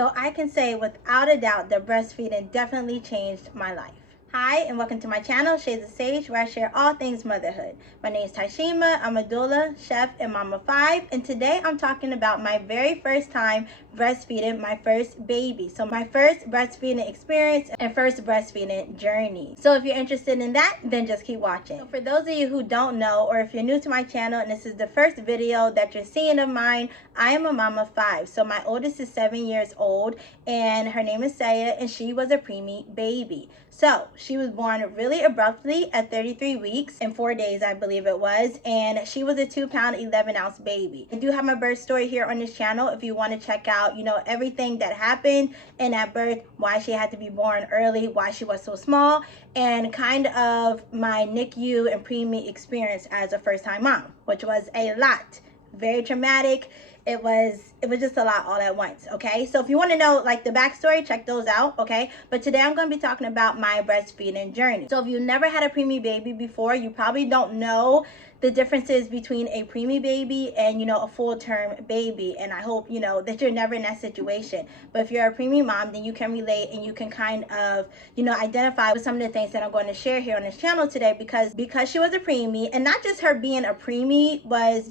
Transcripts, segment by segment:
So I can say without a doubt that breastfeeding definitely changed my life. Hi, and welcome to my channel, Shades of Sage, where I share all things motherhood. My name is Taishima. I'm a doula, chef, and mama of 5. And today I'm talking about my very first time breastfeeding my first baby. So my first breastfeeding experience and first breastfeeding journey. So if you're interested in that, then just keep watching. So for those of you who don't know, or if you're new to my channel and this is the first video that you're seeing of mine, I am a mama of 5. So my oldest is 7 years old, and her name is Saya, and she was a preemie baby. So she was born really abruptly at 33 weeks and 4 days, I believe it was, and she was a 2-pound 11-ounce baby. I do have my birth story here on this channel if you want to check out, everything that happened in that birth, why she had to be born early, why she was so small, and kind of my NICU and preemie experience as a first-time mom, which was a lot, very traumatic. It was just a lot all at once. Okay, so if you want to know like the backstory, check those out. Okay, but today I'm going to be talking about my breastfeeding journey. So if you never had a preemie baby before, you probably don't know the differences between a preemie baby and a full-term baby, and I hope that you're never in that situation. But if you're a preemie mom, then you can relate and you can kind of identify with some of the things that I'm going to share here on this channel today, because she was a preemie, and not just her being a preemie was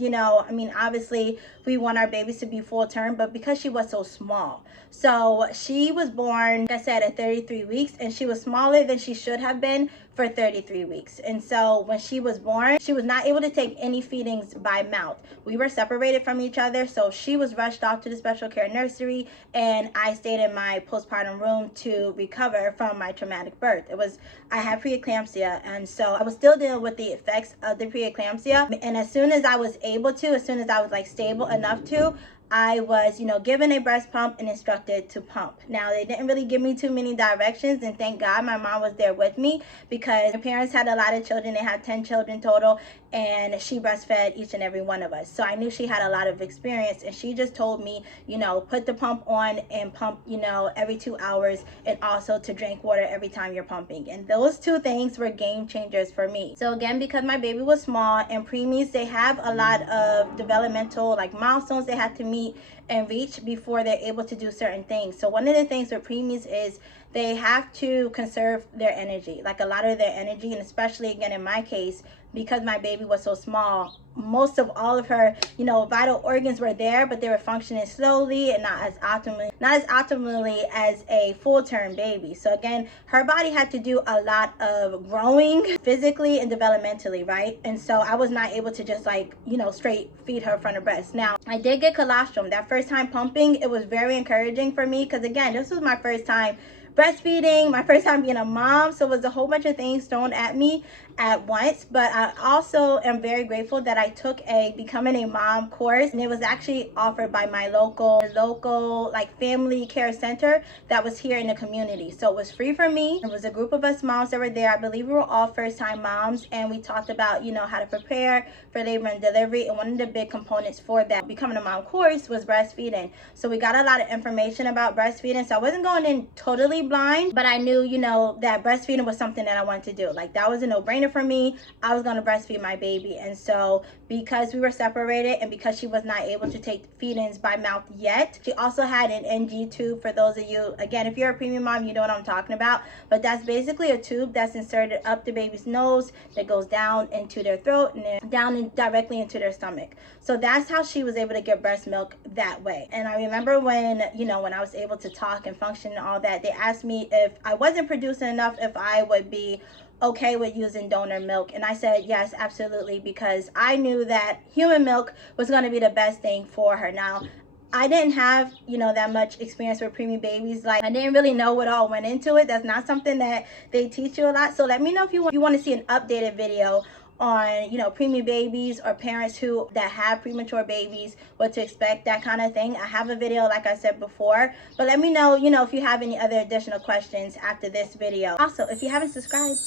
obviously we want our babies to be full-term, but because she was so small. So she was born, like I said, at 33 weeks, and she was smaller than she should have been for 33 weeks. And so when she was born, she was not able to take any feedings by mouth. We were separated from each other, so she was rushed off to the special care nursery, and I stayed in my postpartum room to recover from my traumatic birth. I had preeclampsia, and so I was still dealing with the effects of the preeclampsia. And as soon as I was like stable enough to, I was, given a breast pump and instructed to pump. Now, they didn't really give me too many directions, and thank God my mom was there with me, because her parents had a lot of children. They had 10 children total, and she breastfed each and every one of us. So I knew she had a lot of experience, and she just told me, put the pump on and pump, every 2 hours, and also to drink water every time you're pumping. And those two things were game changers for me. So again, because my baby was small, and preemies, they have a lot of developmental milestones they have to meet and reach before they're able to do certain things. So one of the things with preemies is they have to conserve their energy, like a lot of their energy. And especially again in my case, because my baby was so small, most of all of her vital organs were there, but they were functioning slowly and not as optimally as a full-term baby. So again, her body had to do a lot of growing physically and developmentally, right? And so I was not able to just straight feed her from the breast. Now, I did get colostrum. That first time pumping, it was very encouraging for me, because again, this was my first time breastfeeding, my first time being a mom, so it was a whole bunch of things thrown at me at once. But I also am very grateful that I took a becoming a mom course, and it was actually offered by my local family care center that was here in the community. So it was free for me. It was a group of us moms that were there. I believe we were all first-time moms, and we talked about how to prepare for labor and delivery. And one of the big components for that becoming a mom course was breastfeeding. So we got a lot of information about breastfeeding. So I wasn't going in totally blind, but I knew that breastfeeding was something that I wanted to do. Like, that was a no-brainer for me. I was going to breastfeed my baby. And so because we were separated, and because she was not able to take feedings by mouth yet, she also had an NG tube. For those of you, again, if you're a preemie mom, you know what I'm talking about. But that's basically a tube that's inserted up the baby's nose that goes down into their throat and then down and directly into their stomach. So that's how she was able to get breast milk that way. And I remember when when I was able to talk and function and all that, they asked me if I wasn't producing enough, if I would be okay with using donor milk. And I said yes, absolutely, because I knew that human milk was going to be the best thing for her. Now, I didn't have that much experience with preemie babies. Like, I didn't really know what all went into it. That's not something that they teach you a lot. So let me know if you want to see an updated video on preemie babies, or parents that have premature babies, what to expect, that kind of thing. I have a video, like I said before, but let me know if you have any other additional questions after this video. Also, if you haven't subscribed,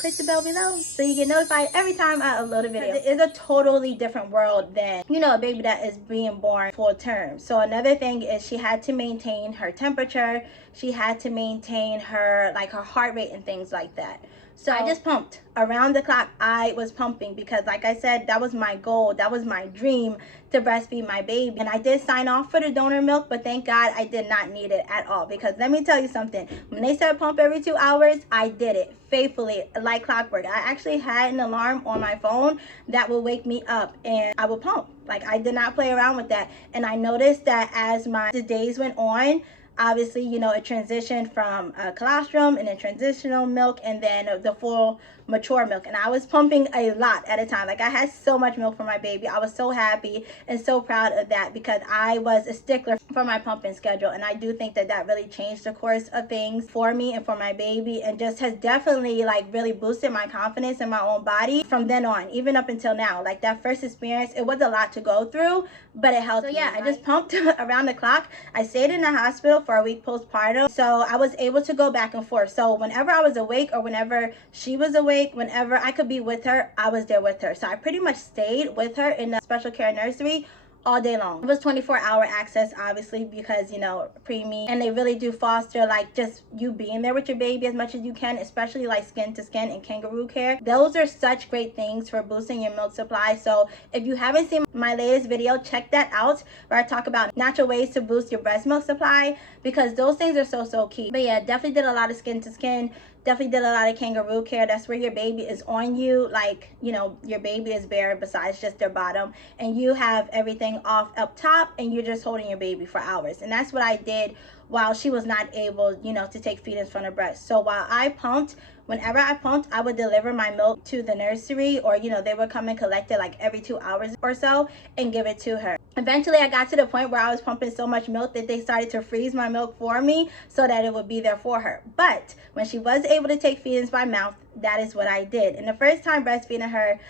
click the bell below so you get notified every time I upload a video. It is a totally different world than a baby that is being born full term. So another thing is she had to maintain her temperature, she had to maintain her her heart rate and things like that. So I just pumped around the clock. I was pumping because, like I said, that was my goal, that was my dream, to breastfeed my baby. And I did sign off for the donor milk, but thank God I did not need it at all, because let me tell you something, when they said pump every 2 hours, I did it faithfully like clockwork. I actually had an alarm on my phone that would wake me up, and I would pump. Like, I did not play around with that. And I noticed that as the days went on, obviously, you know, it transitioned from colostrum and then transitional milk and then the full mature milk. And I was pumping a lot at a time. Like, I had so much milk for my baby. I was so happy and so proud of that, because I was a stickler for my pumping schedule. And I do think that that really changed the course of things for me and for my baby, and just has definitely like really boosted my confidence in my own body from then on, even up until now. Like, that first experience, it was a lot to go through, but it helped. So yeah, I just pumped around the clock. I stayed in the hospital for a week postpartum, so I was able to go back and forth. So whenever I was awake, or whenever she was awake, whenever I could be with her, I was there with her. So I pretty much stayed with her in the special care nursery all day long. It was 24-hour access, obviously, because, you know, preemie, and they really do foster like just you being there with your baby as much as you can, especially like skin to skin and kangaroo care. Those are such great things for boosting your milk supply. So if you haven't seen my latest video, check that out, where I talk about natural ways to boost your breast milk supply, because those things are so key. But yeah, definitely did a lot of skin to skin, definitely did a lot of kangaroo care. That's where your baby is on you, like, you know, your baby is bare besides just their bottom, and you have everything off up top, and you're just holding your baby for hours. And that's what I did while she was not able, you know, to take feedings from the breast. So while I pumped, whenever I pumped, I would deliver my milk to the nursery, or, you know, they would come and collect it like every 2 hours or so and give it to her. Eventually, I got to the point where I was pumping so much milk that they started to freeze my milk for me so that it would be there for her. But when she was able to take feedings by mouth, that is what I did. And the first time breastfeeding her,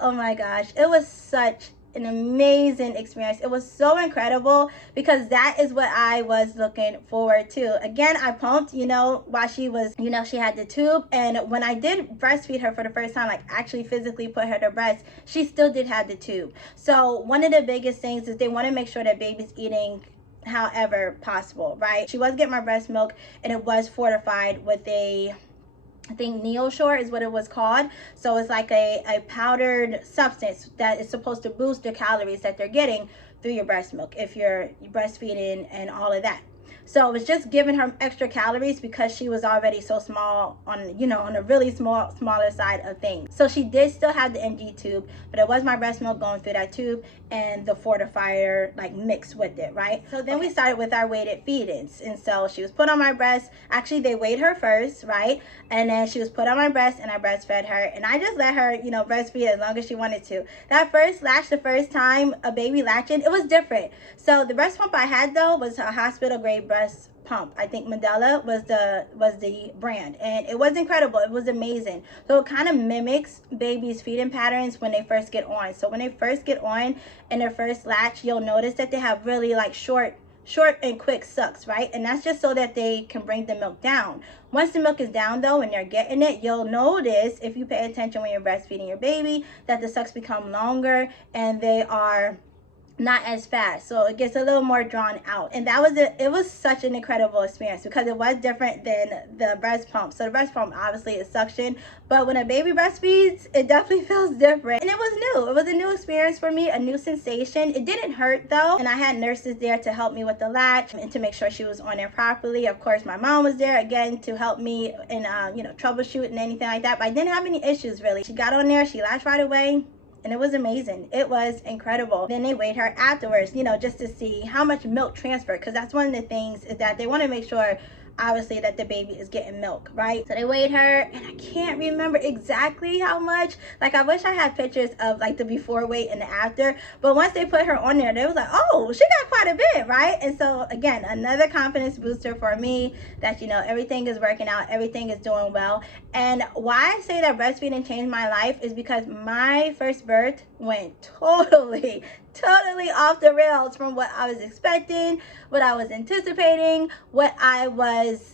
oh my gosh, it was such an amazing experience. It was so incredible, because that is what I was looking forward to. Again, I pumped, you know, while she was, you know, she had the tube. And when I did breastfeed her for the first time, like actually physically put her to breast, she still did have the tube. So one of the biggest things is they want to make sure that baby's eating however possible, right? She was getting my breast milk, and it was fortified with a, I think NICU is what it was called. So it's like a powdered substance that is supposed to boost the calories that they're getting through your breast milk if you're breastfeeding and all of that. So it was just giving her extra calories because she was already so small on, you know, on a really smaller side of things. So she did still have the NG tube, but it was my breast milk going through that tube and the fortifier like mixed with it, right? So then we started with our weighted feedings. And so she was put on my breast. Actually, they weighed her first, right? And then she was put on my breast, and I breastfed her. And I just let her, you know, breastfeed as long as she wanted to. That first latch, the first time a baby latching, it was different. So the breast pump I had, though, was a hospital grade breast pump. I think Mandela was the brand, and it was incredible. It was amazing. So it kind of mimics babies' feeding patterns when they first get on. So when they first get on in their first latch, you'll notice that they have really like short and quick sucks, right? And that's just so that they can bring the milk down. Once the milk is down, though, and they're getting it, you'll notice, if you pay attention when you're breastfeeding your baby, that the sucks become longer and they are not as fast, so it gets a little more drawn out. And that was it was such an incredible experience, because it was different than the breast pump. So the breast pump obviously is suction, but when a baby breastfeeds, it definitely feels different. And it was new. It was a new experience for me, a new sensation. It didn't hurt, though, and I had nurses there to help me with the latch and to make sure she was on there properly. Of course, my mom was there again to help me in you know, troubleshoot and anything like that, but I didn't have any issues really. She got on there, she latched right away, and it was amazing. It was incredible. Then they weighed her afterwards, you know, just to see how much milk transferred, because that's one of the things, is that they want to make sure, obviously, that the baby is getting milk, right? So they weighed her, and I can't remember exactly how much. Like, I wish I had pictures of like the before weight and the after, but once they put her on there, they was like, oh, she got quite a bit, right? And so again, another confidence booster for me, that, you know, everything is working out, everything is doing well. And why I say that breastfeeding changed my life is because my first birth went totally totally off the rails from what I was expecting, what I was anticipating, what I was,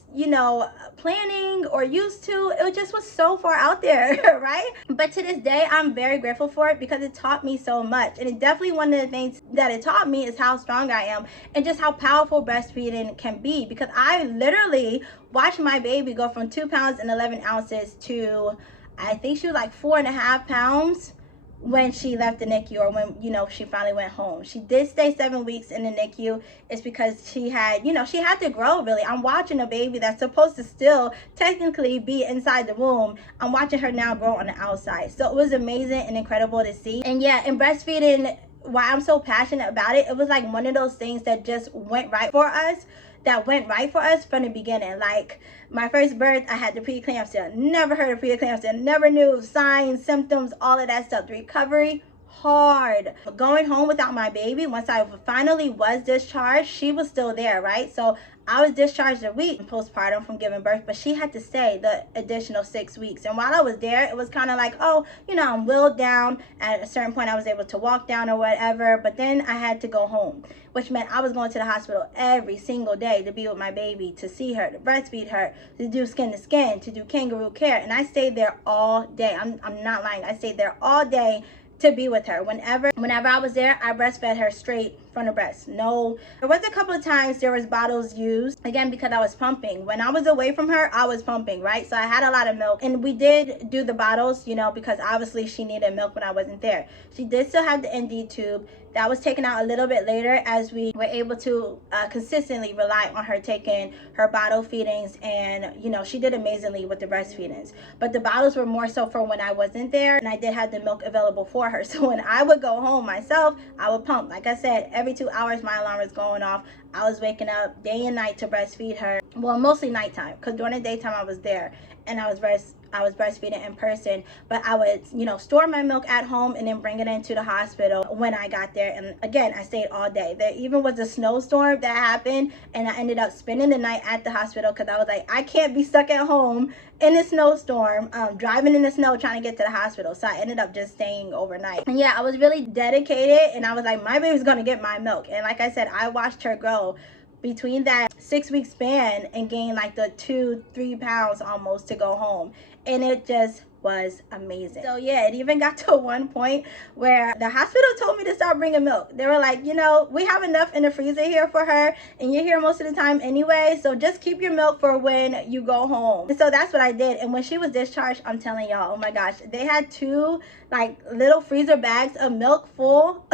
planning or used to. It just was so far out there, right? But to this day, I'm very grateful for it because it taught me so much. And it definitely, one of the things that it taught me is how strong I am and just how powerful breastfeeding can be, because I literally watched my baby go from 2 pounds and 11 ounces to, I think she was like 4.5 pounds when she left the NICU, or when, she finally went home. She did stay 7 weeks in the NICU. It's because she had, she had to grow, really. I'm watching a baby that's supposed to still technically be inside the womb. I'm watching her now grow on the outside. So it was amazing and incredible to see. And yeah, in breastfeeding, why I'm so passionate about it, it was like one of those things that just went right for us, from the beginning. Like my first birth, I had the preeclampsia. Never heard of preeclampsia, never knew signs, symptoms, all of that stuff. The recovery, hard. Going home without my baby, once I finally was discharged, she was still there, right? So I was discharged a week postpartum from giving birth, but she had to stay the additional 6 weeks. And while I was there, it was kind of like, oh, I'm wheeled down. At a certain point, I was able to walk down or whatever, but then I had to go home, which meant I was going to the hospital every single day to be with my baby, to see her, to breastfeed her, to do skin to skin, to do kangaroo care. And I stayed there all day. I'm not lying. I stayed there all day to be with her. Whenever I was there, I breastfed her straight from the breast. No, there was a couple of times there was bottles used, again, because I was pumping. When I was away from her, I was pumping, right? So I had a lot of milk, and we did do the bottles, because obviously she needed milk when I wasn't there. She did still have the ND tube. That was taken out a little bit later, as we were able to consistently rely on her taking her bottle feedings, and she did amazingly with the breastfeedings. But the bottles were more so for when I wasn't there, and I did have the milk available for her. So when I would go home myself, I would pump. Like I said, every 2 hours my alarm was going off. I was waking up day and night to breastfeed her. Well, mostly nighttime, because during the daytime I was there and I was breastfeeding in person. But I would, store my milk at home and then bring it into the hospital when I got there. And again, I stayed all day. There even was a snowstorm that happened, and I ended up spending the night at the hospital because I was like, I can't be stuck at home in a snowstorm, driving in the snow trying to get to the hospital. So I ended up just staying overnight. And yeah, I was really dedicated, and I was like, my baby's gonna get my milk. And like I said, I watched her grow between that 6 week span and gain like the 2-3 pounds almost to go home. And it just was amazing. So yeah, it even got to one point where the hospital told me to start bringing milk. They were like, we have enough in the freezer here for her, and you're here most of the time anyway, so just keep your milk for when you go home. And so that's what I did. And when she was discharged, I'm telling y'all, oh my gosh, they had 2 like little freezer bags of milk full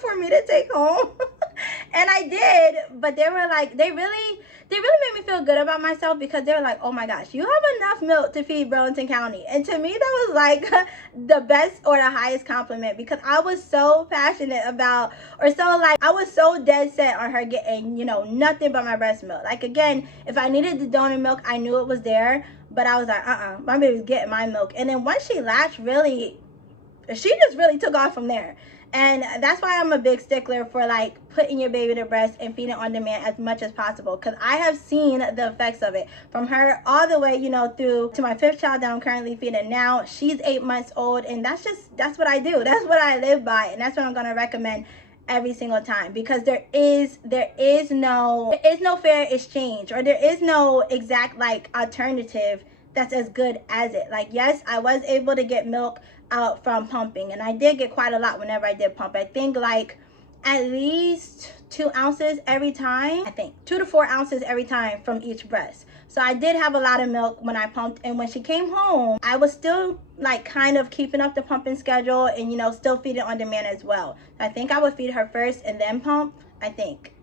for me to take home. And I did, but they were like, they really made me feel good about myself, because they were like, oh my gosh, you have enough milk to feed Burlington County. And to me, that was like the best or the highest compliment, because I was so passionate about, or so like, I was so dead set on her getting, nothing but my breast milk. Like, again, if I needed the donor milk, I knew it was there, but I was like, my baby's getting my milk. And then once she latched, she just really took off from there. And that's why I'm a big stickler for like putting your baby to breast and feeding on demand as much as possible, because I have seen the effects of it from her all the way, through to my 5th child that I'm currently feeding now. She's 8 months old, and that's what I do. That's what I live by, and that's what I'm going to recommend every single time, because there is no fair exchange, or there is no exact like alternative that's as good as it. Like, yes, I was able to get milk out from pumping, and I did get quite a lot whenever I did pump. I think like at least 2 ounces every time. I think 2 to 4 ounces every time from each breast. So I did have a lot of milk when I pumped, and when she came home, I was still like kind of keeping up the pumping schedule and still feeding on demand as well. I think I would feed her first and then pump.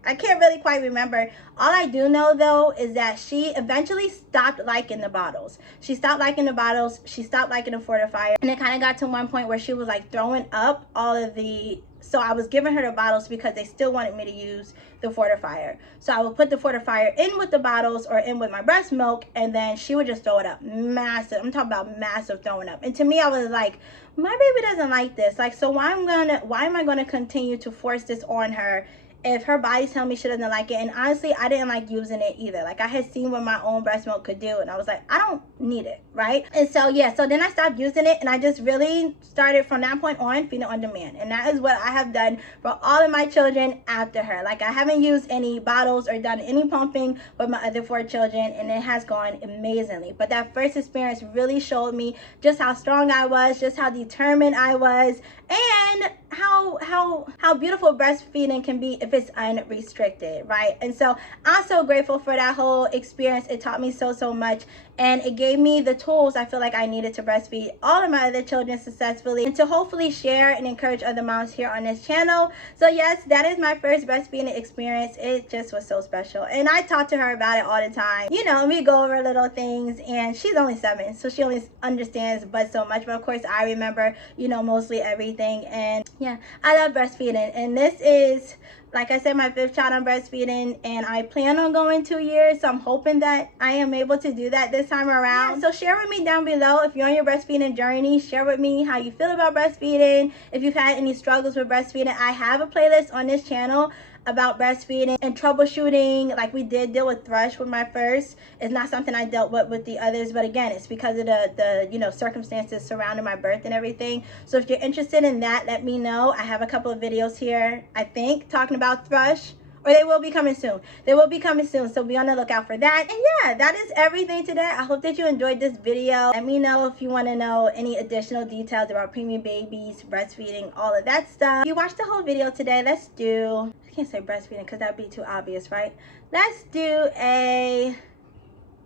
I can't really quite remember. All I do know though is that she eventually stopped liking the bottles. She stopped liking the bottles. She stopped liking the fortifier. And it kind of got to one point where she was like throwing up all of the... So I was giving her the bottles because they still wanted me to use the fortifier. So I would put the fortifier in with the bottles or in with my breast milk, and then she would just throw it up. Massive. I'm talking about massive throwing up. And to me, I was like, my baby doesn't like this. Like, so why am I going to continue to force this on her if her body's telling me she doesn't like it. And honestly, I didn't like using it either. Like, I had seen what my own breast milk could do, and I was like, I don't need it, right? And so yeah, so then I stopped using it, and I just really started from that point on feeding on demand. And that is what I have done for all of my children after her. Like, I haven't used any bottles or done any pumping with my other 4 children, and it has gone amazingly. But that first experience really showed me just how strong I was, just how determined I was, and how beautiful breastfeeding can be if it's unrestricted, right? And so I'm so grateful for that whole experience. It taught me so much, and it gave me the tools I feel like I needed to breastfeed all of my other children successfully, and to hopefully share and encourage other moms here on this channel. So yes, that is my first breastfeeding experience. It just was so special, and I talk to her about it all the time, you know, and we go over little things. And she's only 7, so she only understands but so much, but of course I remember, you know, mostly everything. And yeah, I love breastfeeding, and this is, like I said, my 5th child I'm breastfeeding, and I plan on going 2 years. So I'm hoping that I am able to do that this time around. Yeah, so share with me down below if you're on your breastfeeding journey. Share with me how you feel about breastfeeding. If you've had any struggles with breastfeeding, I have a playlist on this channel about breastfeeding and troubleshooting. Like, we did deal with thrush with my first. It's not something I dealt with the others, but again, it's because of the you know, circumstances surrounding my birth and everything. So if you're interested in that, let me know. I have a couple of videos here, I think, talking about thrush, or they will be coming soon. They will be coming soon, so be on the lookout for that. And yeah, that is everything today. I hope that you enjoyed this video. Let me know if you want to know any additional details about preemie babies, breastfeeding, all of that stuff. If you watched the whole video today, let's do, I can't say breastfeeding because that'd be too obvious, right? Let's do a,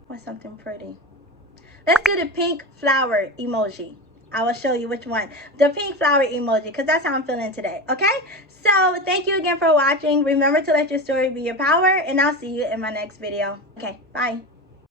what's something pretty? Let's do the pink flower emoji. I will show you which one. The pink flower emoji, because that's how I'm feeling today, okay? So thank you again for watching. Remember to let your story be your power, and I'll see you in my next video. Okay, bye.